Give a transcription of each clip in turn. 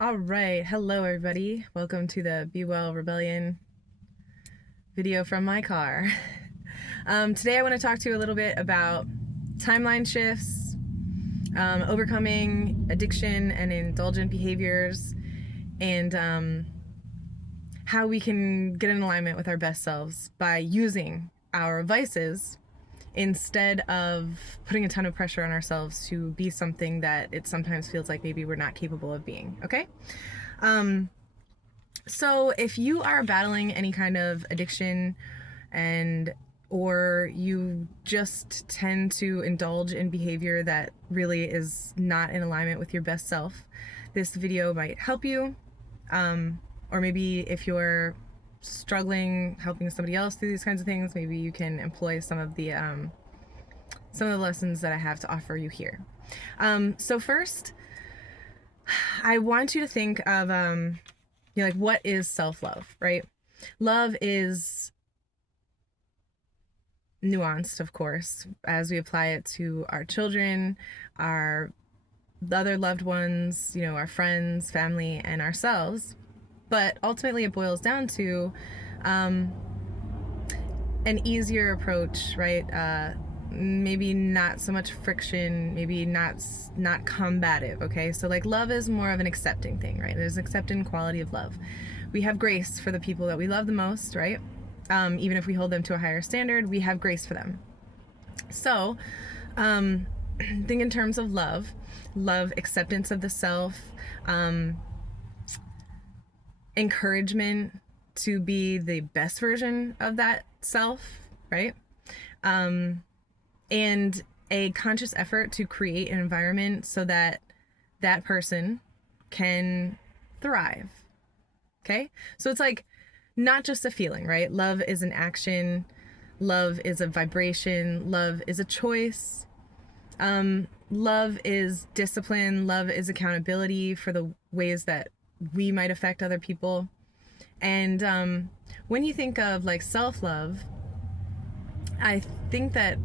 All right. Hello, everybody. Welcome to the Be Well Rebellion video from my car. Today, I want to talk to you a little bit about timeline shifts, overcoming addiction and indulgent behaviors, and how we can get in alignment with our best selves by using our vices instead of putting a ton of pressure on ourselves to be something that it sometimes feels like maybe we're not capable of being. Okay? Um, So if you are battling any kind of addiction and or you just tend to indulge in behavior that really is not in alignment with your best self, this video might help you. Or maybe if you're struggling helping somebody else through these kinds of things, maybe you can employ some of the lessons that I have to offer you here. So first, I want you to think of like what is self-love, right? Love is nuanced, of course, as we apply it to our children, our other loved ones, our friends, family, and ourselves. But ultimately, it boils down to um, an easier approach, right? Maybe not so much friction, maybe not combative. Okay, so like love is more of an accepting thing, right? There's accepting quality of love. We have grace for the people that we love the most, right? Even if we hold them to a higher standard, we have grace for them. So think in terms of love, acceptance of the self, um, encouragement to be the best version of that self, right? um, and a conscious effort to create an environment so that that person can thrive. Okay? So it's like not just a feeling, right? Love is an action, love is a vibration, love is a choice. Love is discipline, love is accountability for the ways that we might affect other people. And when you think of like self love, I think that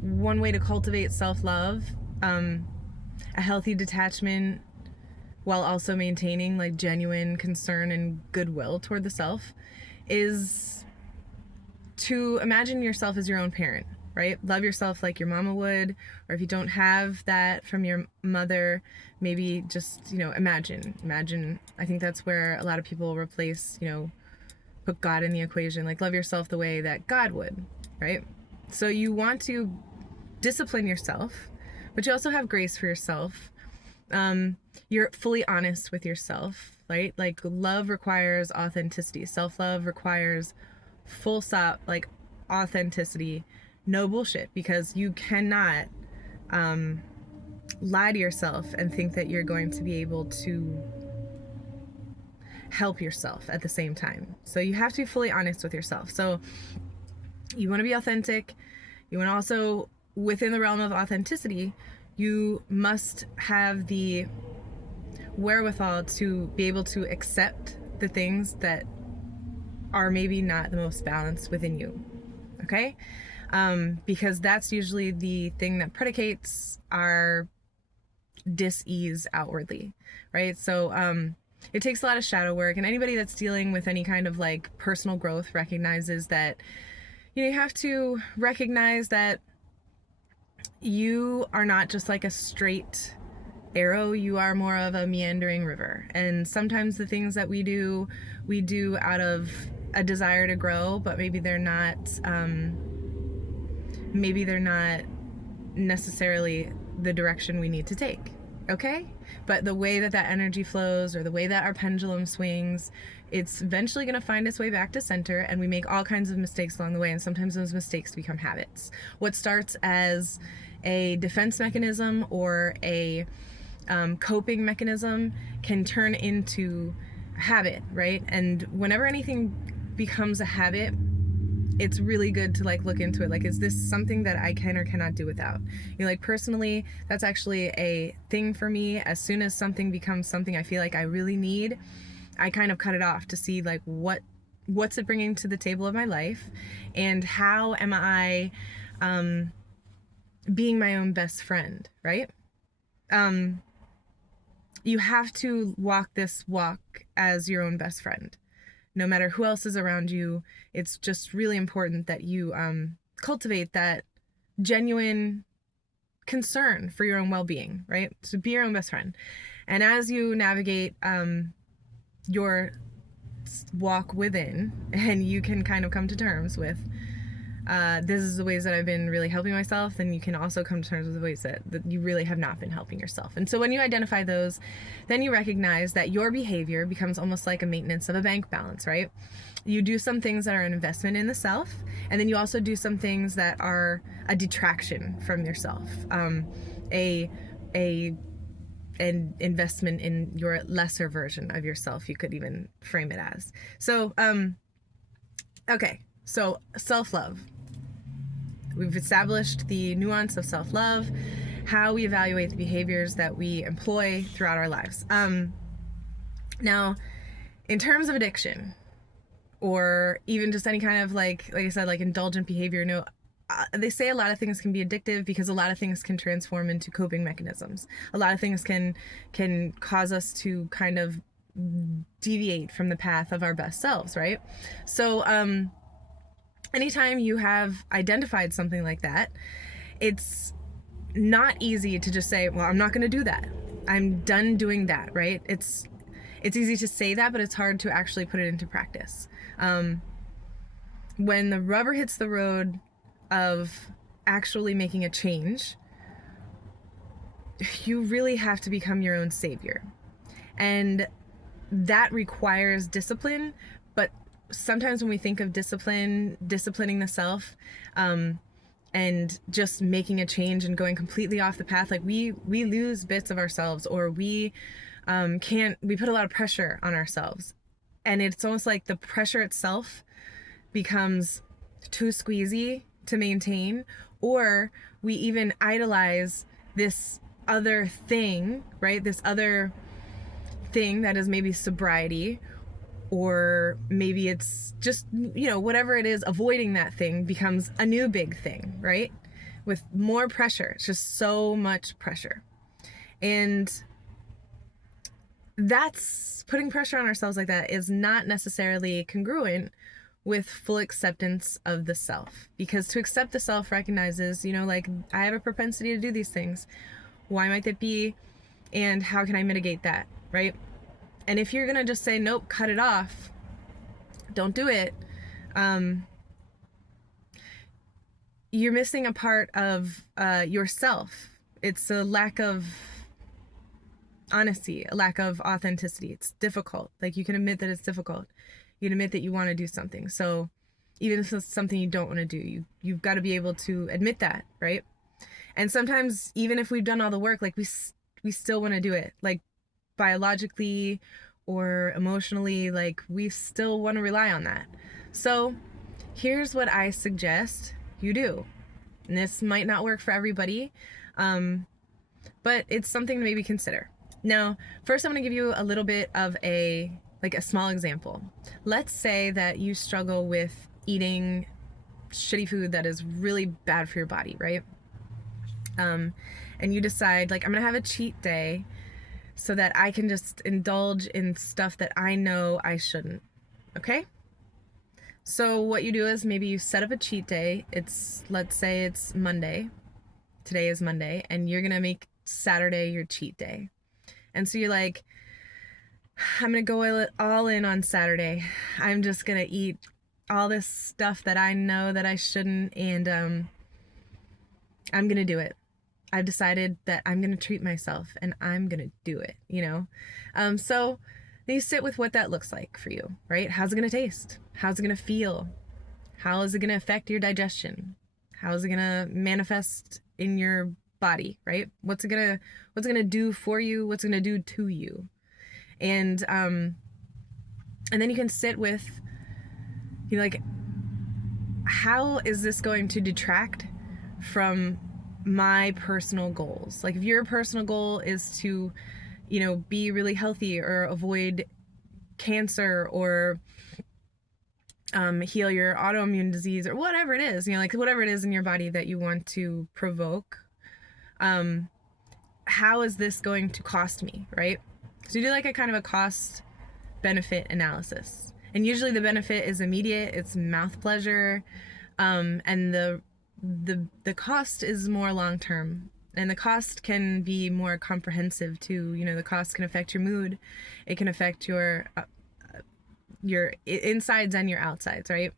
one way to cultivate self love, a healthy detachment while also maintaining like genuine concern and goodwill toward the self, is to imagine yourself as your own parent, right? Love yourself like your mama would, or if you don't have that from your mother, maybe just, imagine. I think that's where a lot of people replace, put God in the equation, like love yourself the way that God would, right? So you want to discipline yourself, but you also have grace for yourself. You're fully honest with yourself, right? Like love requires authenticity. Self-love requires full stop, like authenticity, no bullshit, because you cannot lie to yourself and think that you're going to be able to help yourself at the same time. So you have to be fully honest with yourself. So you want to be authentic. You want to also, within the realm of authenticity, you must have the wherewithal to be able to accept the things that are maybe not the most balanced within you. Okay? Because that's usually the thing that predicates our dis-ease outwardly, right? So it takes a lot of shadow work, and anybody that's dealing with any kind of like personal growth recognizes that you have to recognize that you are not just like a straight arrow, you are more of a meandering river. And sometimes the things that we do out of a desire to grow, but maybe they're not necessarily the direction we need to take. Okay? But the way that energy flows, or the way that our pendulum swings, it's eventually going to find its way back to center, and we make all kinds of mistakes along the way, and sometimes those mistakes become habits. What starts as a defense mechanism or a coping mechanism can turn into a habit, right? And whenever anything becomes a habit, it's really good to like look into it. Like, is this something that I can or cannot do without? Like personally, that's actually a thing for me. As soon as something becomes something I feel like I really need, I kind of cut it off to see like what's it bringing to the table of my life, and how am I being my own best friend, right? you have to walk this walk as your own best friend. No matter who else is around you, it's just really important that you cultivate that genuine concern for your own well-being, right? So be your own best friend. And as you navigate your walk within, and you can kind of come to terms with this is the ways that I've been really helping myself, then you can also come to terms with the ways that you really have not been helping yourself. And so when you identify those, then you recognize that your behavior becomes almost like a maintenance of a bank balance, right? You do some things that are an investment in the self, and then you also do some things that are a detraction from yourself, a an investment in your lesser version of yourself, you could even frame it as. So okay, so self-love. We've established the nuance of self-love, how we evaluate the behaviors that we employ throughout our lives. Now, in terms of addiction, or even just any kind of like I said, like indulgent behavior, they say a lot of things can be addictive because a lot of things can transform into coping mechanisms. A lot of things can cause us to kind of deviate from the path of our best selves, right? So anytime you have identified something like that, it's not easy to just say, well, I'm not going to do that. I'm done doing that, right? It's easy to say that, but it's hard to actually put it into practice. When the rubber hits the road of actually making a change, you really have to become your own savior. And that requires discipline, but sometimes when we think of disciplining the self, and just making a change and going completely off the path, like we lose bits of ourselves, or we put a lot of pressure on ourselves, and it's almost like the pressure itself becomes too squeezy to maintain, or we even idolize this other thing, right? This other thing that is maybe sobriety, or maybe it's just, whatever it is, avoiding that thing becomes a new big thing, right? With more pressure. It's just so much pressure. And that's putting pressure on ourselves like that is not necessarily congruent with full acceptance of the self. Because to accept the self recognizes, like, I have a propensity to do these things. Why might that be? And how can I mitigate that, right? And if you're going to just say, nope, cut it off, don't do it, you're missing a part of yourself. It's a lack of honesty, a lack of authenticity. It's difficult. Like, you can admit that it's difficult. You can admit that you want to do something. So even if it's something you don't want to do, you've got to be able to admit that, right? And sometimes, even if we've done all the work, like, we still want to do it. Like, biologically or emotionally, like, we still want to rely on that. So here's what I suggest you do. And this might not work for everybody, but it's something to maybe consider. Now, first I'm going to give you a little bit of a small example. Let's say that you struggle with eating shitty food that is really bad for your body, right? And you decide, like, I'm going to have a cheat day so that I can just indulge in stuff that I know I shouldn't. Okay? So what you do is maybe you set up a cheat day. Let's say it's Monday. Today is Monday, and you're going to make Saturday your cheat day. And so you're like, I'm going to go all in on Saturday. I'm just going to eat all this stuff that I know that I shouldn't, and I'm going to do it. I've decided that I'm going to treat myself, and I'm going to do it, So then you sit with what that looks like for you, right? How's it going to taste? How's it going to feel? How is it going to affect your digestion? How is it going to manifest in your body, right? What's it going to do for you? What's it going to do to you? And then you can sit with, like, how is this going to detract from my personal goals? Like, if your personal goal is to, be really healthy or avoid cancer or heal your autoimmune disease or whatever it is, like whatever it is in your body that you want to provoke, how is this going to cost me, right? So you do like a kind of a cost benefit analysis. And usually the benefit is immediate, it's mouth pleasure, and the cost is more long term. And the cost can be more comprehensive too. You know, the cost can affect your mood. It can affect your insides and your outsides, right?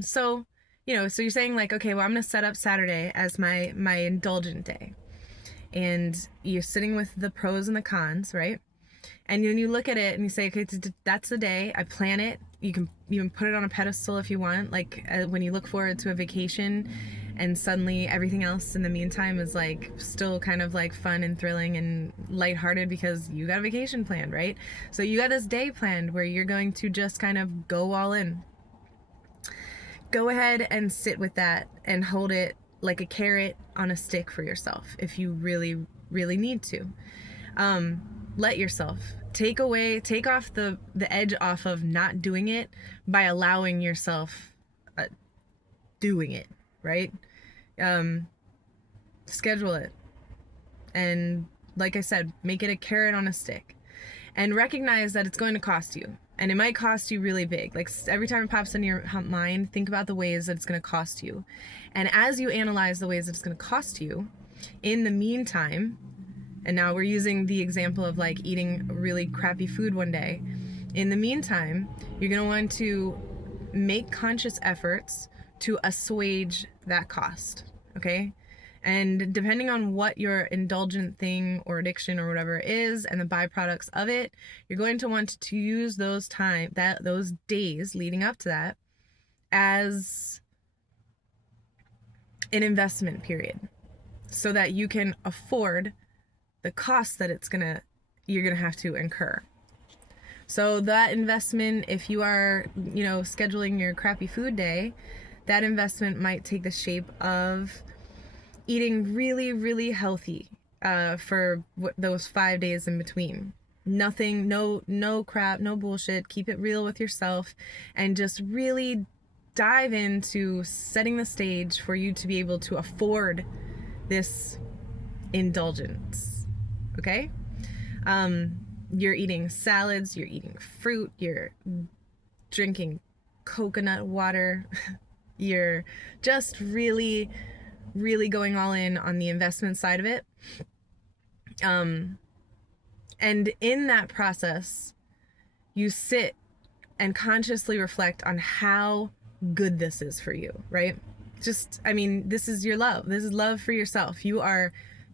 So, you know, so you're saying like, okay, well, I'm gonna set up Saturday as my indulgent day, and you're sitting with the pros and the cons, right? And then you look at it and you say, okay, that's the day. I plan it. You can put it on a pedestal if you want. Like when you look forward to a vacation, and suddenly everything else in the meantime is like still kind of like fun and thrilling and lighthearted because you got a vacation planned, right? So you got this day planned where you're going to just kind of go all in. Go ahead and sit with that and hold it like a carrot on a stick for yourself if you really, really need to. Let yourself take off the edge off of not doing it by allowing yourself doing it, right? Schedule it, and like I said, make it a carrot on a stick, and recognize that it's going to cost you, and it might cost you really big. Like every time it pops in your mind, think about the ways that it's going to cost you, and as you analyze the ways that it's going to cost you, in the meantime, and now we're using the example of like eating really crappy food one day. In the meantime, you're going to want to make conscious efforts to assuage that cost, okay? And depending on what your indulgent thing or addiction or whatever is and the byproducts of it, you're going to want to use those days leading up to that as an investment period so that you can afford the cost that you're gonna have to incur. So that investment, if you are, you know, scheduling your crappy food day, that investment might take the shape of eating really, really healthy for those 5 days in between. Nothing, no crap, no bullshit. Keep it real with yourself, and just really dive into setting the stage for you to be able to afford this indulgence. Okay? You're eating salads, you're eating fruit, you're drinking coconut water, you're just really, really going all in on the investment side of it. And in that process, you sit and consciously reflect on how good this is for you, right? Just, I mean, this is your love. This is love for yourself. You are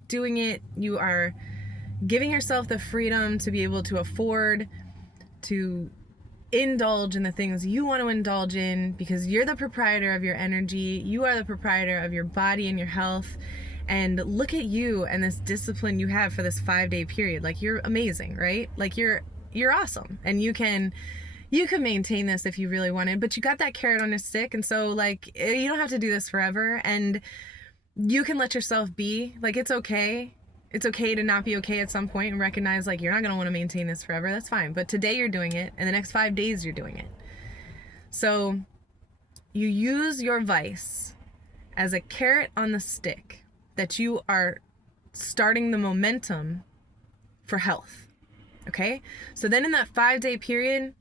doing it. You are giving yourself the freedom to be able to afford to indulge in the things you want to indulge in because you're the proprietor of your energy. You are the proprietor of your body and your health. And look at you and this discipline you have for this 5-day period. Like, you're amazing, right? Like, you're awesome. And you can maintain this if you really wanted, but you got that carrot on a stick. And so, like, you don't have to do this forever. And you can let yourself be. Like, it's okay. It's okay to not be okay at some point and recognize, like, you're not going to want to maintain this forever. That's fine. But today you're doing it, and the next 5 days you're doing it. So you use your vice as a carrot on the stick that you are starting the momentum for health. Okay? So then in that 5-day period,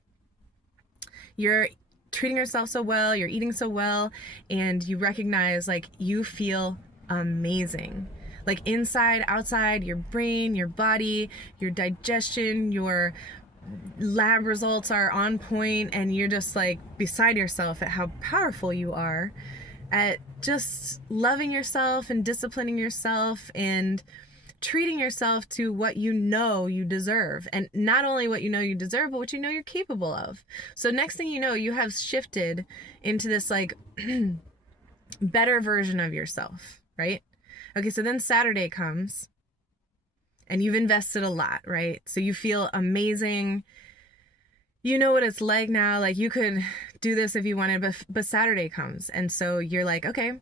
you're treating yourself so well, you're eating so well, and you recognize, like, you feel amazing. Like, inside, outside, your brain, your body, your digestion, your lab results are on point, and you're just like beside yourself at how powerful you are at just loving yourself and disciplining yourself and treating yourself to what you know you deserve. And not only what you know you deserve, but what you know you're capable of. So next thing you know, you have shifted into this like better version of yourself, right? Okay, so then Saturday comes and you've invested a lot, right? So you feel amazing. You know what it's like now. Like, you could do this if you wanted, but Saturday comes. And so you're like, okay,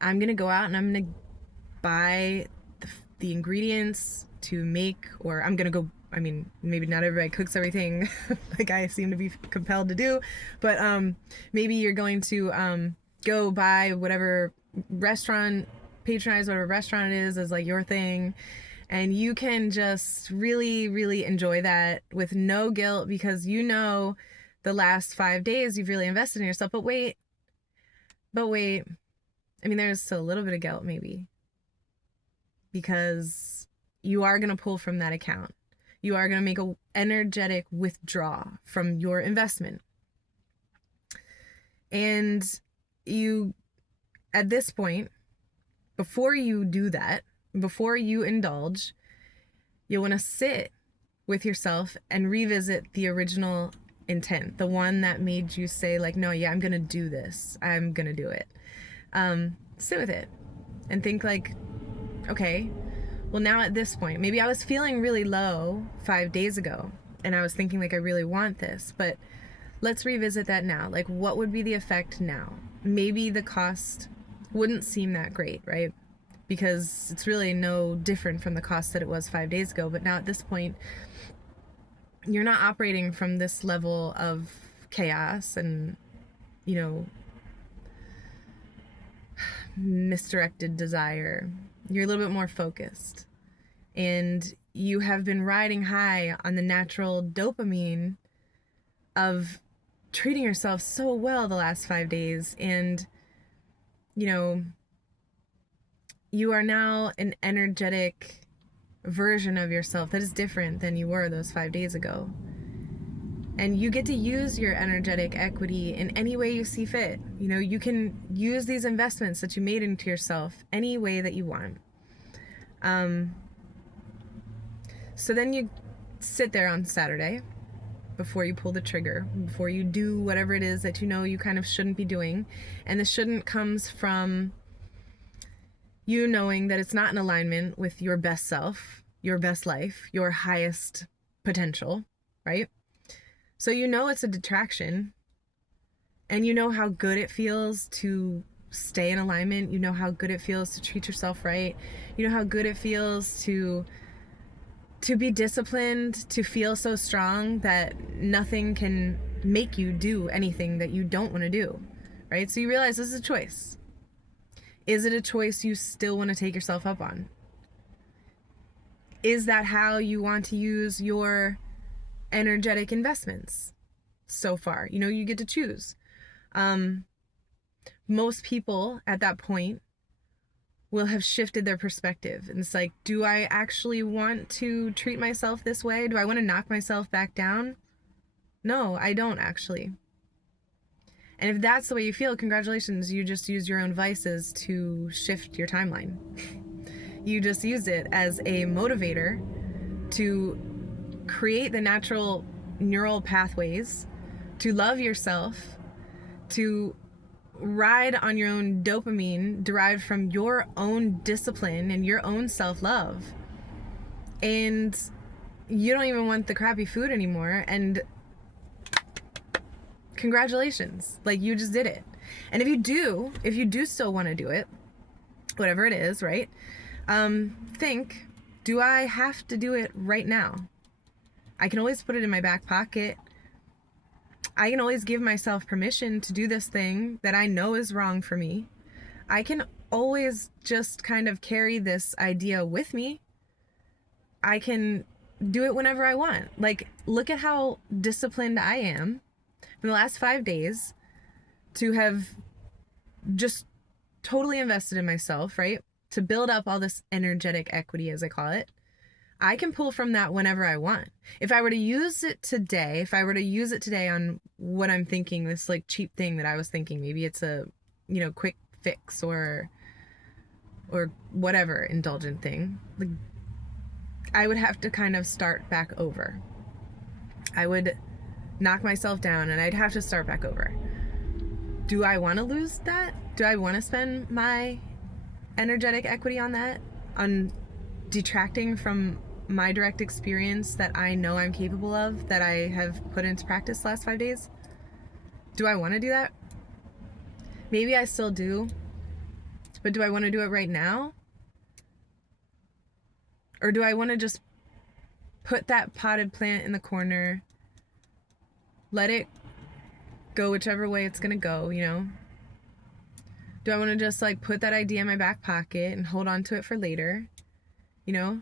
I'm going to go out and I'm going to buy the ingredients to make, or I'm going to go, I mean, maybe not everybody cooks everything like I seem to be compelled to do, but maybe you're going to go buy whatever restaurant, patronize whatever restaurant it is as like your thing. And you can just really, really enjoy that with no guilt, because you know the last 5 days you've really invested in yourself. But wait. I mean, there's still a little bit of guilt maybe, because you are going to pull from that account. You are going to make an energetic withdraw from your investment. And you, at this point, before you do that, before you indulge, you'll want to sit with yourself and revisit the original intent, the one that made you say, like, no, yeah, I'm going to do this. I'm going to do it. Sit with it and think, like, okay, well, now at this point, maybe I was feeling really low 5 days ago and I was thinking, like, I really want this, but let's revisit that now. Like, what would be the effect now? Maybe the cost wouldn't seem that great, right? Because it's really no different from the cost that it was 5 days ago. But now at this point, you're not operating from this level of chaos and, you know, misdirected desire. You're a little bit more focused. And you have been riding high on the natural dopamine of treating yourself so well the last 5 days. And, you know, you are now an energetic version of yourself that is different than you were those 5 days ago. And you get to use your energetic equity in any way you see fit. You know, you can use these investments that you made into yourself any way that you want. So then you sit there on Saturday before you pull the trigger, before you do whatever it is that you know you kind of shouldn't be doing. And the shouldn't comes from you knowing that it's not in alignment with your best self, your best life, your highest potential, right? So you know it's a detraction, and you know how good it feels to stay in alignment. You know how good it feels to treat yourself right. You know how good it feels to be disciplined, to feel so strong that nothing can make you do anything that you don't want to do, right? So you realize this is a choice. Is it a choice you still want to take yourself up on? Is that how you want to use your energetic investments so far? You know, you get to choose. Most people at that point will have shifted their perspective. And it's like, do I actually want to treat myself this way? Do I want to knock myself back down? No, I don't actually. And if that's the way you feel, congratulations, you just use your own vices to shift your timeline. You just use it as a motivator to create the natural neural pathways, to love yourself, to ride on your own dopamine derived from your own discipline and your own self-love. And you don't even want the crappy food anymore, and congratulations, like, you just did it. And if you do still want to do it, whatever it is, right? Think, do I have to do it right now? I can always put it in my back pocket. I can always give myself permission to do this thing that I know is wrong for me. I can always just kind of carry this idea with me. I can do it whenever I want. Like, look at how disciplined I am in the last 5 days to have just totally invested in myself, right? To build up all this energetic equity, as I call it. I can pull from that whenever I want. If I were to use it today on what I'm thinking, this like cheap thing that I was thinking, maybe it's a, you know, quick fix or whatever indulgent thing, like, I would have to kind of start back over. I would knock myself down and I'd have to start back over. Do I want to lose that? Do I want to spend my energetic equity on that? On detracting from my direct experience that I know I'm capable of, that I have put into practice the last 5 days? Do I want to do that? Maybe I still do, but do I want to do it right now? Or do I want to just put that potted plant in the corner, let it go whichever way it's gonna go, you know? Do I want to just like put that idea in my back pocket and hold on to it for later, you know?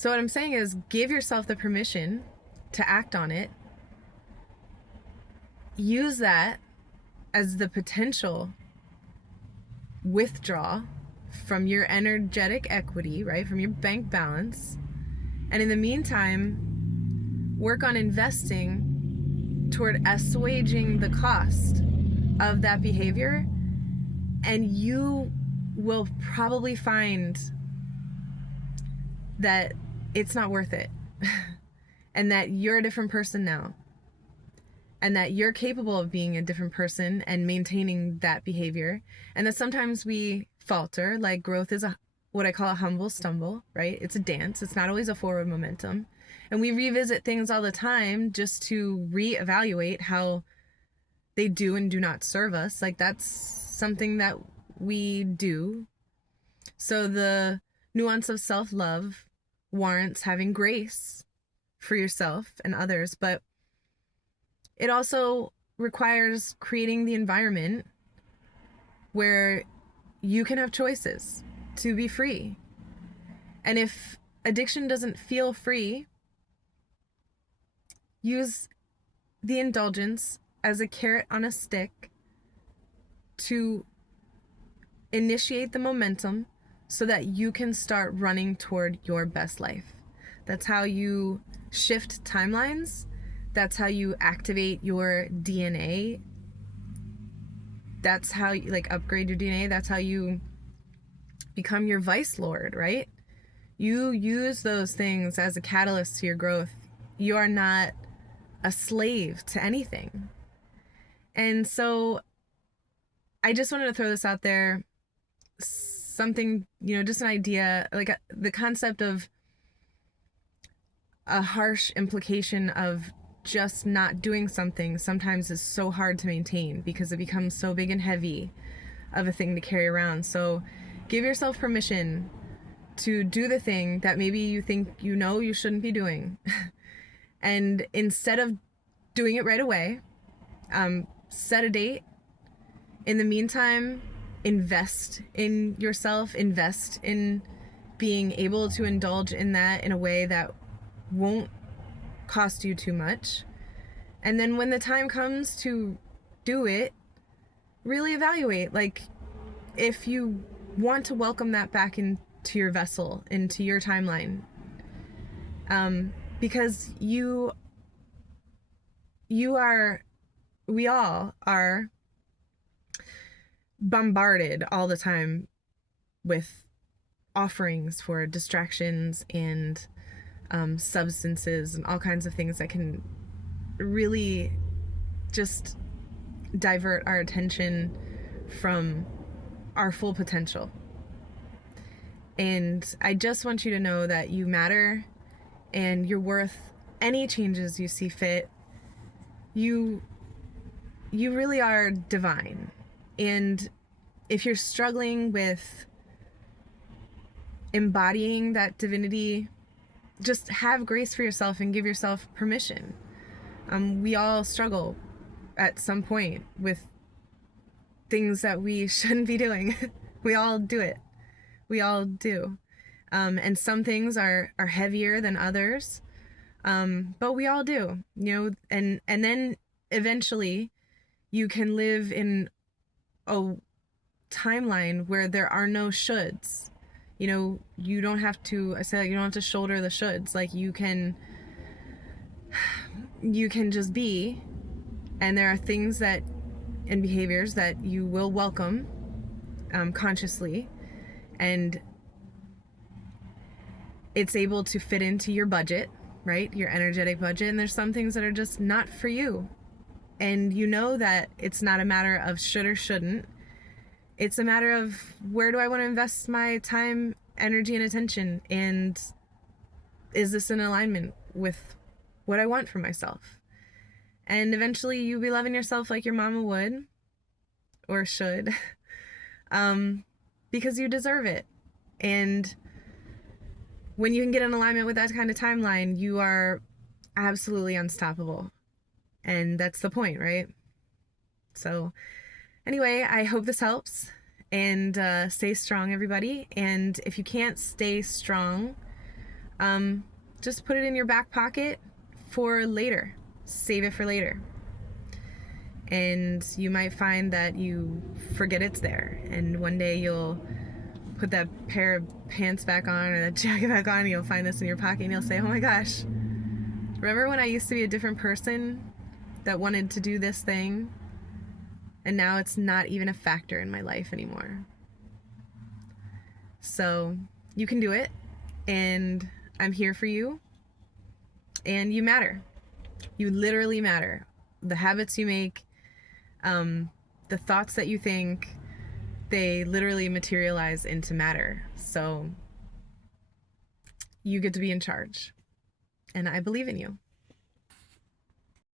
So what I'm saying is give yourself the permission to act on it. Use that as the potential withdraw from your energetic equity, right? From your bank balance. And in the meantime, work on investing toward assuaging the cost of that behavior. And you will probably find that it's not worth it. And that you're a different person now. And that you're capable of being a different person and maintaining that behavior. And that sometimes we falter, like growth is what I call a humble stumble, right? It's a dance. It's not always a forward momentum. And we revisit things all the time just to reevaluate how they do and do not serve us. Like that's something that we do. So the nuance of self-love warrants having grace for yourself and others, but it also requires creating the environment where you can have choices to be free. And if addiction doesn't feel free, use the indulgence as a carrot on a stick to initiate the momentum so that you can start running toward your best life. That's how you shift timelines. That's how you activate your DNA. That's how you upgrade your DNA. That's how you become your vice lord, right? You use those things as a catalyst to your growth. You are not a slave to anything. And so I just wanted to throw this out there. Something, just an idea, the concept of a harsh implication of just not doing something sometimes is so hard to maintain because it becomes so big and heavy of a thing to carry around. So give yourself permission to do the thing that maybe you think you shouldn't be doing. And instead of doing it right away, set a date. In the meantime, invest in yourself, invest in being able to indulge in that in a way that won't cost you too much. And then when the time comes to do it, really evaluate, if you want to welcome that back into your vessel, into your timeline. Because we all are bombarded all the time with offerings for distractions and substances and all kinds of things that can really just divert our attention from our full potential. And I just want you to know that you matter and you're worth any changes you see fit. You really are divine. And if you're struggling with embodying that divinity, just have grace for yourself and give yourself permission. We all struggle at some point with things that we shouldn't be doing. We all do it. We all do. And some things are heavier than others. But we all do, and then eventually you can live in a timeline where there are no shoulds. You don't have to, I say, you don't have to shoulder the shoulds. You can just be, and there are things and behaviors that you will welcome consciously, and it's able to fit into your budget, right? Your energetic budget. And there's some things that are just not for you. And that it's not a matter of should or shouldn't. It's a matter of where do I want to invest my time, energy, and attention? And is this in alignment with what I want for myself? And eventually you'll be loving yourself like your mama would or should, because you deserve it. And when you can get in alignment with that kind of timeline, you are absolutely unstoppable. And that's the point, right? So anyway, I hope this helps, and stay strong, everybody. And if you can't stay strong, just put it in your back pocket for later. Save it for later. And you might find that you forget it's there. And one day you'll put that pair of pants back on or that jacket back on, and you'll find this in your pocket and you'll say, oh my gosh, remember when I used to be a different person that wanted to do this thing? And now it's not even a factor in my life anymore. So you can do it, and I'm here for you, and you matter. You literally matter. The habits you make, the thoughts that you think, they literally materialize into matter. So you get to be in charge, and I believe in you.